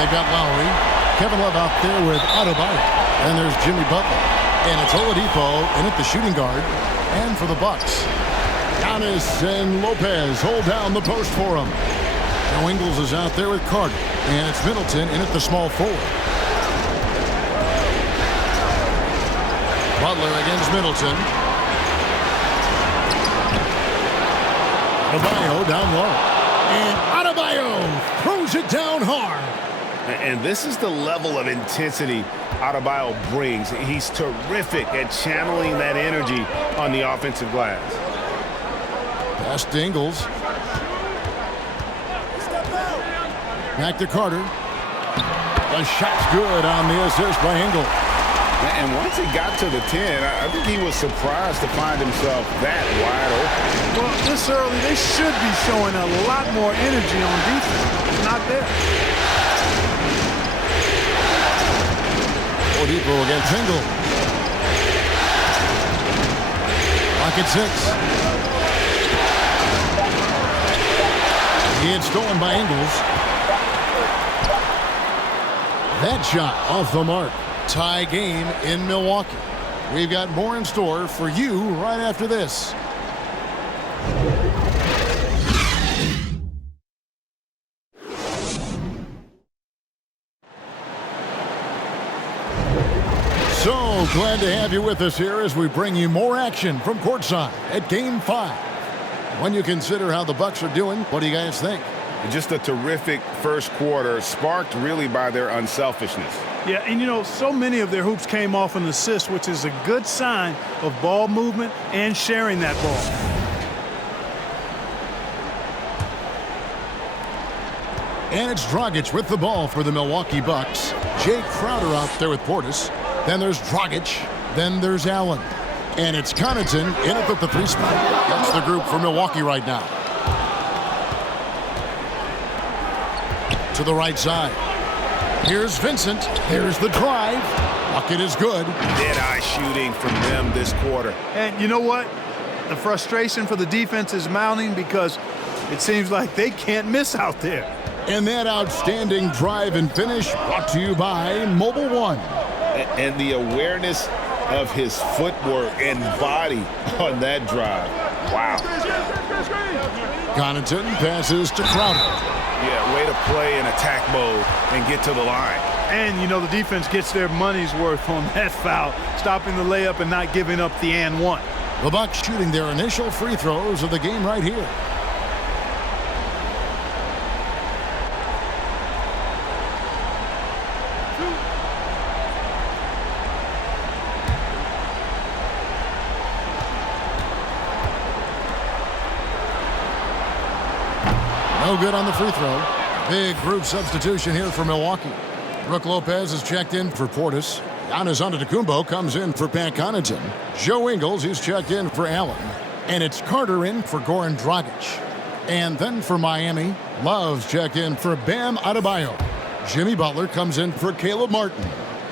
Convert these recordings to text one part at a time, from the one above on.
They've got Lowry. Kevin Love out there with Adebayo. And there's Jimmy Butler. And it's Oladipo in at the shooting guard. And for the Bucks, Giannis and Lopez hold down the post for him. Joe Ingles is out there with Carter. And it's Middleton in at the small forward. Butler against Middleton. Adebayo down low. And Adebayo throws it down hard. And this is the level of intensity Adebayo brings. He's terrific at channeling that energy on the offensive glass. Pass to Ingles. Back to Carter. The shot's good on the assist by Ingles. And once he got to the 10, I think he was surprised to find himself that wide open. Well, this early, they should be showing a lot more energy on defense. It's not there. Oladipo against Ingles. Clock at 6. It's stolen by Ingles. That shot off the mark. Tie game in Milwaukee. We've got more in store for you right after this. So glad to have you with us here as we bring you more action from courtside at Game 5. When you consider how the Bucks are doing, what do you guys think? Just a terrific first quarter, sparked really by their unselfishness. Yeah, and you know, so many of their hoops came off an assist, which is a good sign of ball movement and sharing that ball. And it's Dragic with the ball for the Milwaukee Bucks. Jay Crowder out there with Portis. Then there's Dragic. Then there's Allen. And it's Connaughton in it with the 3 spot. That's the group for Milwaukee right now. To the right side. Here's Vincent. There's the drive. Bucket is good. Dead-eye shooting from them this quarter. And you know what? The frustration for the defense is mounting because it seems like they can't miss out there. And that outstanding drive and finish brought to you by Mobile One. And the awareness of his footwork and body on that drive. Wow. Connaughton passes to Crowder. Yeah, way to play in attack mode and get to the line. And, you know, the defense gets their money's worth on that foul, stopping the layup and not giving up the and one. The Bucks shooting their initial free throws of the game right here. No good on the free throw. Big group substitution here for Milwaukee. Brook Lopez is checked in for Portis. Giannis Antetokounmpo comes in for Pat Connaughton. Joe Ingles is checked in for Allen. And it's Carter in for Goran Dragic. And then for Miami, Love's checked in for Bam Adebayo. Jimmy Butler comes in for Caleb Martin.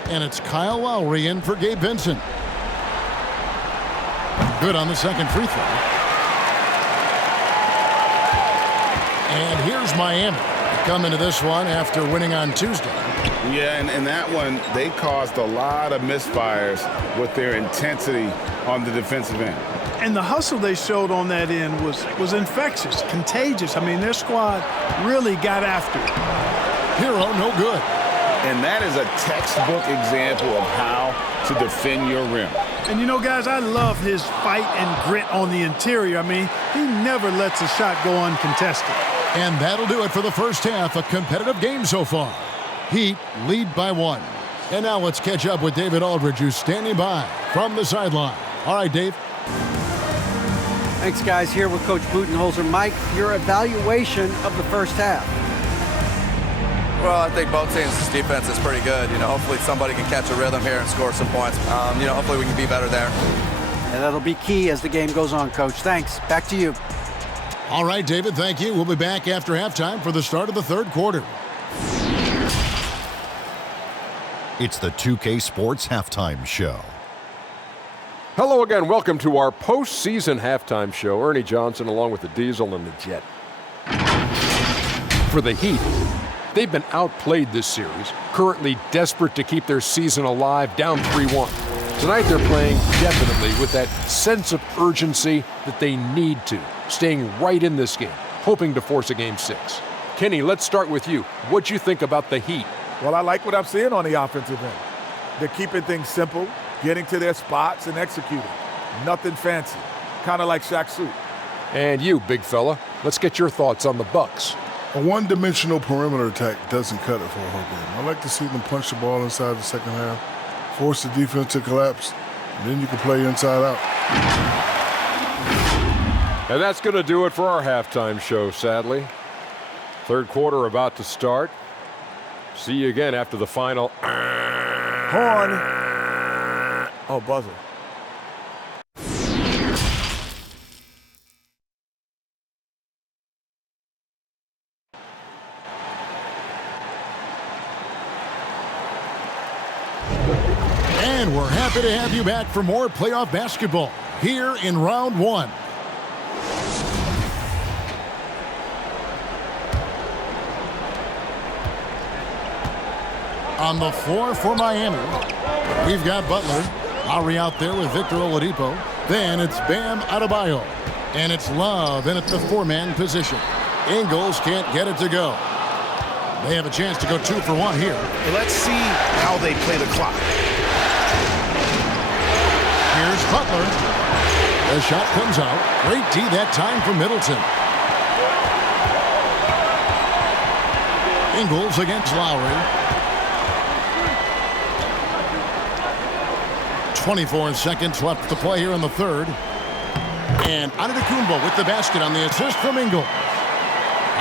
And it's Kyle Lowry in for Gabe Vincent. Good on the second free throw. And here's Miami. Come into this one after winning on Tuesday. Yeah, and that one, they caused a lot of misfires with their intensity on the defensive end. And the hustle they showed on that end was infectious, contagious. I mean, their squad really got after it. Hero, no good. And that is a textbook example of how to defend your rim. And, you know, guys, I love his fight and grit on the interior. I mean, he never lets a shot go uncontested. And that'll do it for the first half. A competitive game so far. Heat lead by 1. And now let's catch up with David Aldridge, who's standing by from the sideline. All right, Dave. Thanks, guys. Here with Coach Budenholzer. Mike, your evaluation of the first half. Well, I think both teams' defense is pretty good. You know, hopefully somebody can catch a rhythm here and score some points. You know, hopefully we can be better there. And that'll be key as the game goes on, Coach. Thanks. Back to you. All right, David, thank you. We'll be back after halftime for the start of the third quarter. It's the 2K Sports Halftime Show. Hello again. Welcome to our postseason halftime show. Ernie Johnson along with the Diesel and the Jet. For the Heat, They've been outplayed this series, currently desperate to keep their season alive, down 3-1. Tonight they're playing definitely with that sense of urgency that they need to, staying right in this game, hoping to force a Game 6. Kenny, let's start with you. What'd you think about the Heat? Well, I like what I'm seeing on the offensive end. They're keeping things simple, getting to their spots and executing. Nothing fancy, kind of like Shaq's suit. And you, big fella, let's get your thoughts on the Bucks. A one-dimensional perimeter attack doesn't cut it for a whole game. I like to see them punch the ball inside the second half, force the defense to collapse, and then you can play inside out. And that's going to do it for our halftime show, sadly. Third quarter about to start. See you again after the final. Horn. Oh, buzzer. And we're happy to have you back for more playoff basketball here in round one. On the floor for Miami, we've got Butler. Lowry out there with Victor Oladipo. Then it's Bam Adebayo. And it's Love in at the four-man position. Ingles can't get it to go. They have a chance to go 2 for 1 here. Let's see how they play the clock. Here's Butler. The shot comes out. Great D that time from Middleton. Ingles against Lowry. 24 seconds left to play here in the third. And Antetokounmpo with the basket on the assist from Ingles.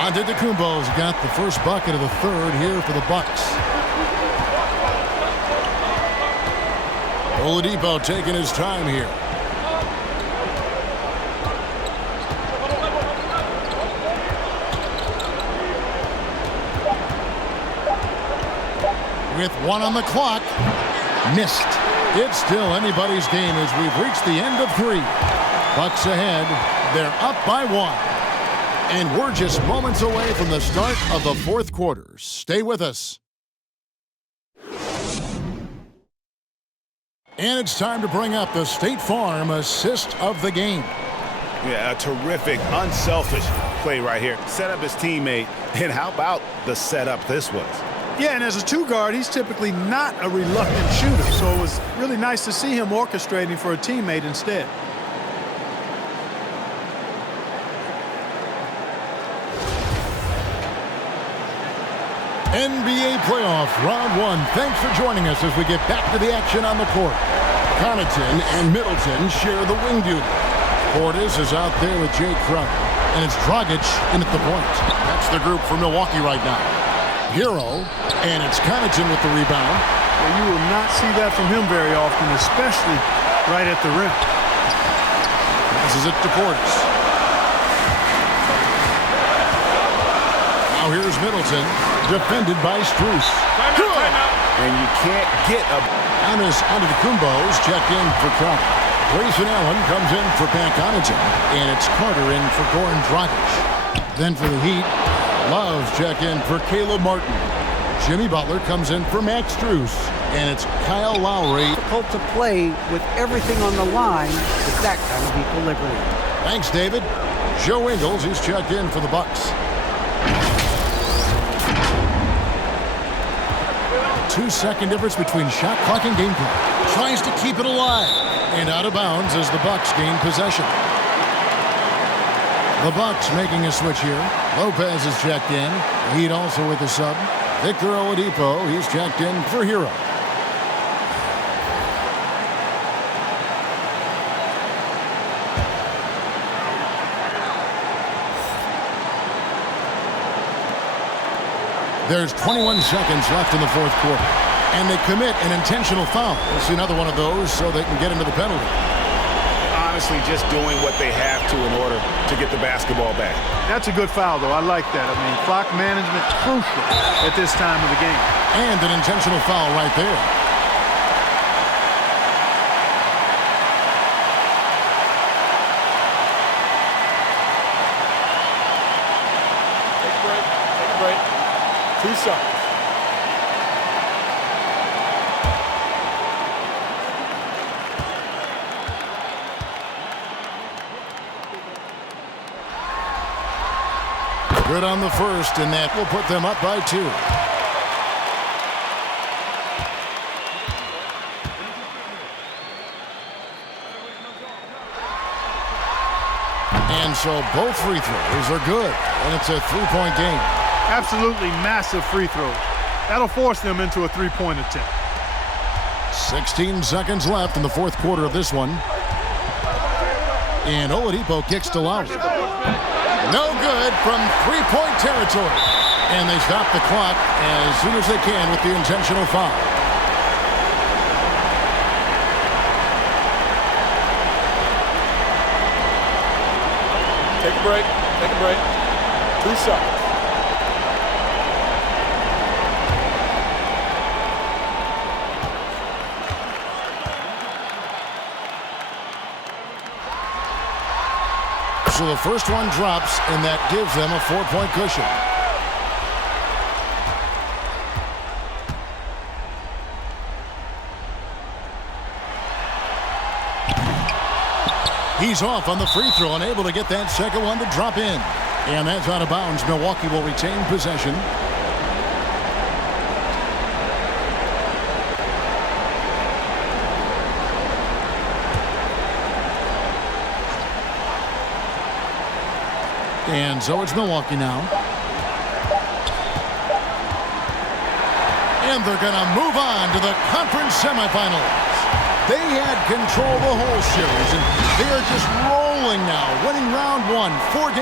Antetokounmpo's got the first bucket of the third here for the Bucks. Oladipo taking his time here. With 1 on the clock. Missed. It's still anybody's game as we've reached the end of 3. Bucks ahead. They're up by 1. And we're just moments away from the start of the fourth quarter. Stay with us. And it's time to bring up the State Farm assist of the game. Yeah, a terrific, unselfish play right here. Set up his teammate. And how about the setup this was? Yeah, and as a two-guard, he's typically not a reluctant shooter, so it was really nice to see him orchestrating for a teammate instead. NBA playoff round 1. Thanks for joining us as we get back to the action on the court. Connaughton and Middleton share the wing duty. Portis is out there with Jay Crowder, and it's Dragic in at the point. That's the group for Milwaukee right now. Hero, and it's Connaughton with the rebound. Well, you will not see that from him very often, especially right at the rim. Passes it to Portis. Now here's Middleton, defended by Strus. And you can't get a... Giannis Antetokounmpo's checked in for Crowder. Grayson Allen comes in for Pat Connaughton, and it's Carter in for Goran Dragic. Then for the Heat, Love check in for Caleb Martin. Jimmy Butler comes in for Max Strus, and it's Kyle Lowry. Difficult to play with everything on the line with that kind of equilibrium. Thanks, David. Joe Ingles, he's checked in for the Bucks. 2-second difference between shot clock and game clock. Tries to keep it alive. And out of bounds as the Bucks gain possession. The Bucks making a switch here. Lopez is checked in. Heat also with a sub. Victor Oladipo, he's checked in for Hero. There's 21 seconds left in the fourth quarter. And they commit an intentional foul. We'll see another one of those so they can get into the penalty. Honestly, just doing what they have to in order to get the basketball back. That's a good foul, though. I like that. I mean, clock management crucial at this time of the game. And an intentional foul right there. Take a break. 2 shots. Good on the first, and that will put them up by 2. And so both free throws are good, and it's a 3-point game. Absolutely massive free throws. That'll force them into a three-point attempt. 16 seconds left in the fourth quarter of this one. And Oladipo kicks to Lowry. No good from three-point territory. And they stop the clock as soon as they can with the intentional foul. Take a break. Take a break. 2 shots. So the first one drops, and that gives them a 4-point cushion. He's off on the free throw and able to get that second one to drop in. And that's out of bounds. Milwaukee will retain possession. And so it's Milwaukee now. And they're going to move on to the conference semifinals. They had control the whole series, and they are just rolling now, winning round 1, 4 games.